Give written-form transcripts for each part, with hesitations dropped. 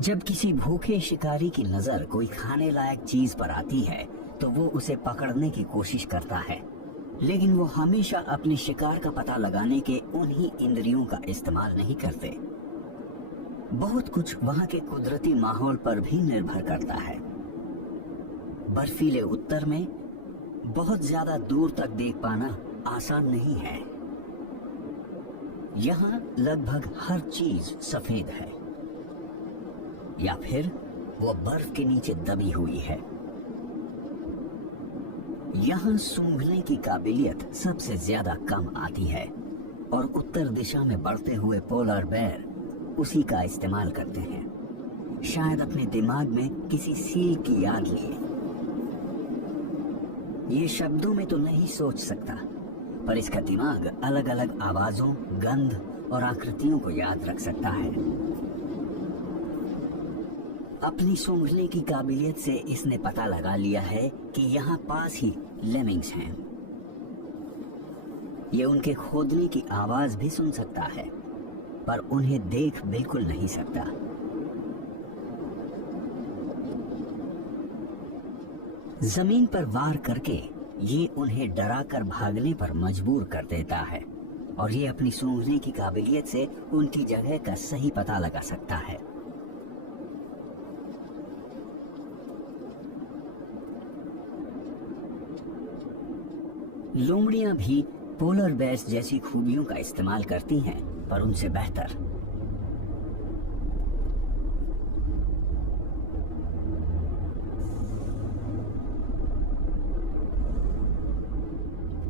जब किसी भूखे शिकारी की नजर कोई खाने लायक चीज पर आती है तो वो उसे पकड़ने की कोशिश करता है, लेकिन वो हमेशा अपने शिकार का पता लगाने के उन्हीं इंद्रियों का इस्तेमाल नहीं करते। बहुत कुछ वहां के कुदरती माहौल पर भी निर्भर करता है। बर्फीले उत्तर में बहुत ज्यादा दूर तक देख पाना आसान नहीं है। यहाँ लगभग हर चीज सफेद है या फिर वो बर्फ के नीचे दबी हुई है। यहाँ सूंघने की काबिलियत सबसे ज्यादा कम आती है और उत्तर दिशा में बढ़ते हुए पोलर बेयर उसी का इस्तेमाल करते हैं, शायद अपने दिमाग में किसी सील की याद लिए। ये शब्दों में तो नहीं सोच सकता, पर इसका दिमाग अलग अलग आवाजों, गंध और आकृतियों को याद रख सकता है। अपनी सूंघने की काबिलियत से इसने पता लगा लिया है कि यहाँ पास ही लेमिंग्स हैं। ये उनके खोदने की आवाज भी सुन सकता है, पर उन्हें देख बिल्कुल नहीं सकता। जमीन पर वार करके ये उन्हें डराकर भागने पर मजबूर कर देता है और ये अपनी सूंघने की काबिलियत से उनकी जगह का सही पता लगा सकता है। लोमड़ियां भी पोलर बेयर्स जैसी खूबियों का इस्तेमाल करती हैं, पर उनसे बेहतर।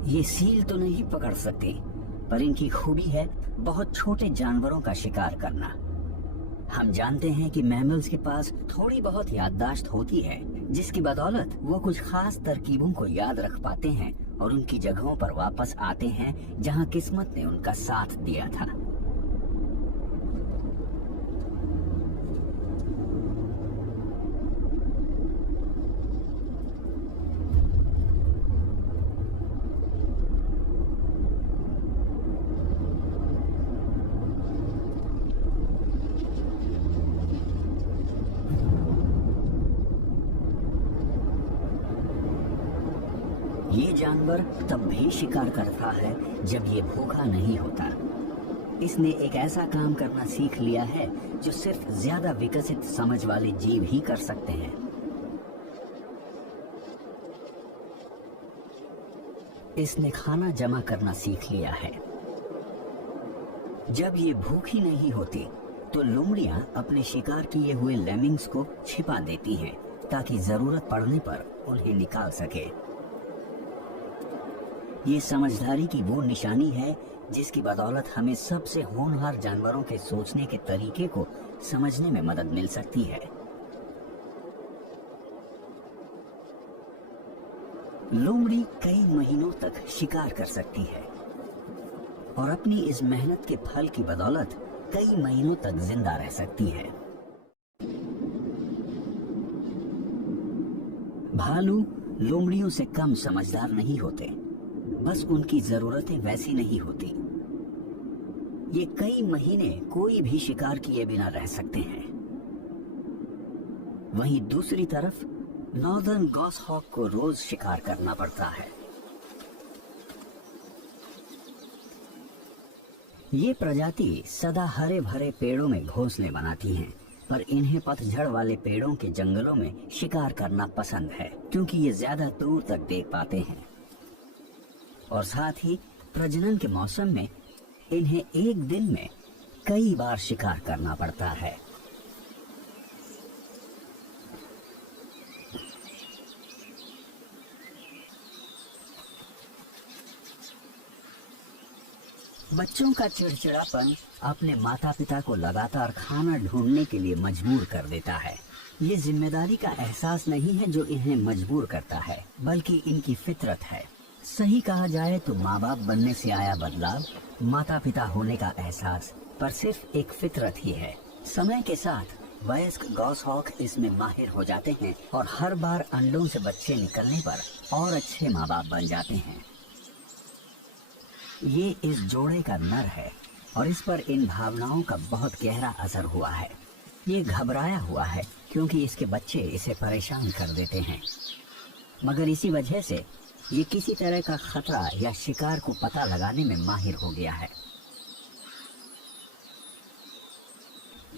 ये सील तो नहीं पकड़ सकते, पर इनकी खूबी है बहुत छोटे जानवरों का शिकार करना। हम जानते हैं कि मैमल्स के पास थोड़ी बहुत याददाश्त होती है, जिसकी बदौलत वो कुछ खास तरकीबों को याद रख पाते हैं और उनकी जगहों पर वापस आते हैं जहां किस्मत ने उनका साथ दिया था। ये जानवर तब भी शिकार करता है जब ये भूखा नहीं होता। इसने एक ऐसा काम करना सीख लिया है जो सिर्फ ज्यादा विकसित समझ वाले जीव ही कर सकते हैं। इसने खाना जमा करना सीख लिया है। जब ये भूखी नहीं होती तो लोमड़ियां अपने शिकार किए हुए लेमिंग्स को छिपा देती हैं ताकि जरूरत पड़ने पर उन्हें निकाल सके। ये समझदारी की वो निशानी है जिसकी बदौलत हमें सबसे होनहार जानवरों के सोचने के तरीके को समझने में मदद मिल सकती है। लोमड़ी कई महीनों तक शिकार कर सकती है और अपनी इस मेहनत के फल की बदौलत कई महीनों तक जिंदा रह सकती है। भालू लोमड़ियों से कम समझदार नहीं होते, बस उनकी जरूरतें वैसी नहीं होती। ये कई महीने कोई भी शिकार किए बिना रह सकते हैं। वहीं दूसरी तरफ नॉर्दर्न गॉसहॉक को रोज शिकार करना पड़ता है। ये प्रजाति सदा हरे भरे पेड़ों में घोंसले बनाती हैं, पर इन्हें पतझड़ वाले पेड़ों के जंगलों में शिकार करना पसंद है क्योंकि ये ज्यादा दूर तक देख पाते हैं और साथ ही प्रजनन के मौसम में इन्हें एक दिन में कई बार शिकार करना पड़ता है। बच्चों का चिड़चिड़ापन अपने माता पिता को लगातार खाना ढूंढने के लिए मजबूर कर देता है। ये जिम्मेदारी का एहसास नहीं है जो इन्हें मजबूर करता है, बल्कि इनकी फितरत है। सही कहा जाए तो माँ बाप बनने से आया बदलाव माता पिता होने का एहसास पर सिर्फ एक फितरत ही है। समय के साथ वयस्क गॉसहॉक इसमें माहिर हो जाते हैं और हर बार अंडों से बच्चे निकलने पर और अच्छे माँ बाप बन जाते हैं। ये इस जोड़े का नर है और इस पर इन भावनाओं का बहुत गहरा असर हुआ है। ये घबराया हुआ है क्योंकि इसके बच्चे इसे परेशान कर देते हैं, मगर इसी वजह से ये किसी तरह का खतरा या शिकार को पता लगाने में माहिर हो गया है।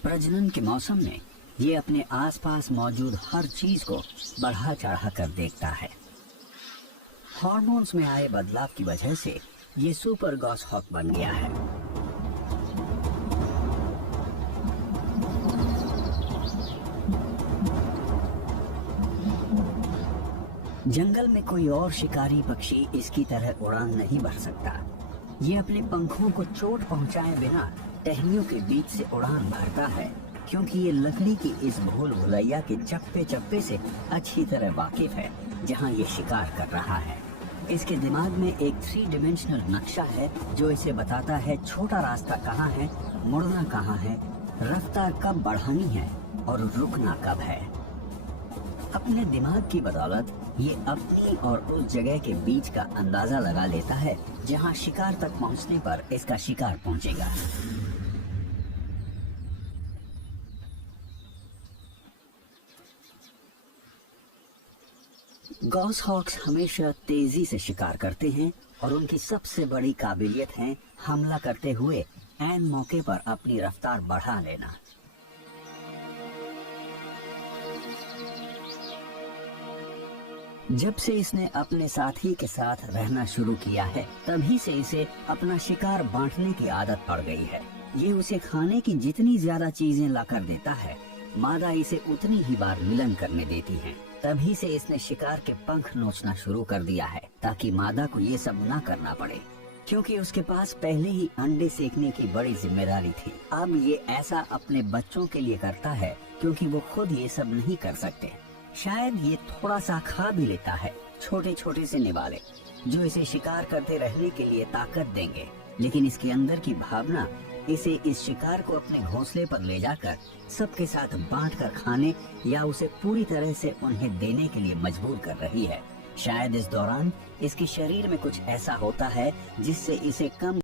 प्रजनन के मौसम में ये अपने आसपास मौजूद हर चीज को बढ़ा चढ़ा कर देखता है। हार्मोन्स में आए बदलाव की वजह से ये सुपर गॉसहॉक बन गया है। जंगल में कोई और शिकारी पक्षी इसकी तरह उड़ान नहीं भर सकता। ये अपने पंखों को चोट पहुंचाए बिना टहनियों के बीच से उड़ान भरता है, क्योंकि ये लकड़ी की इस भूल भुलैया के चप्पे चप्पे से अच्छी तरह वाकिफ है जहां ये शिकार कर रहा है। इसके दिमाग में एक 3 डायमेंशनल नक्शा है जो इसे बताता है छोटा रास्ता कहाँ है, मुड़ना कहाँ है, रफ्तार कब बढ़ानी है और रुकना कब है। अपने दिमाग की बदौलत ये अपनी और उस जगह के बीच का अंदाजा लगा लेता है जहां शिकार तक पहुंचने पर इसका शिकार पहुंचेगा। गॉसहॉक्स हमेशा तेजी से शिकार करते हैं और उनकी सबसे बड़ी काबिलियत है हमला करते हुए ऐन मौके पर अपनी रफ्तार बढ़ा लेना। जब से इसने अपने साथी के साथ रहना शुरू किया है, तभी से इसे अपना शिकार बांटने की आदत पड़ गई है। ये उसे खाने की जितनी ज्यादा चीजें लाकर देता है, मादा इसे उतनी ही बार मिलन करने देती है। तभी से इसने शिकार के पंख नोचना शुरू कर दिया है ताकि मादा को ये सब ना करना पड़े, क्योंकि उसके पास पहले ही अंडे सेकने की बड़ी जिम्मेदारी थी। अब ये ऐसा अपने बच्चों के लिए करता है क्योंकि वो खुद ये सब नहीं कर सकते। शायद ये थोड़ा सा खा भी लेता है, छोटे छोटे से निवाले जो इसे शिकार करते रहने के लिए ताकत देंगे, लेकिन इसके अंदर की भावना इसे इस शिकार को अपने घोंसले पर ले जाकर सबके साथ बांटकर खाने या उसे पूरी तरह से उन्हें देने के लिए मजबूर कर रही है। शायद इस दौरान इसके शरीर में कुछ ऐसा होता है जिससे इसे कम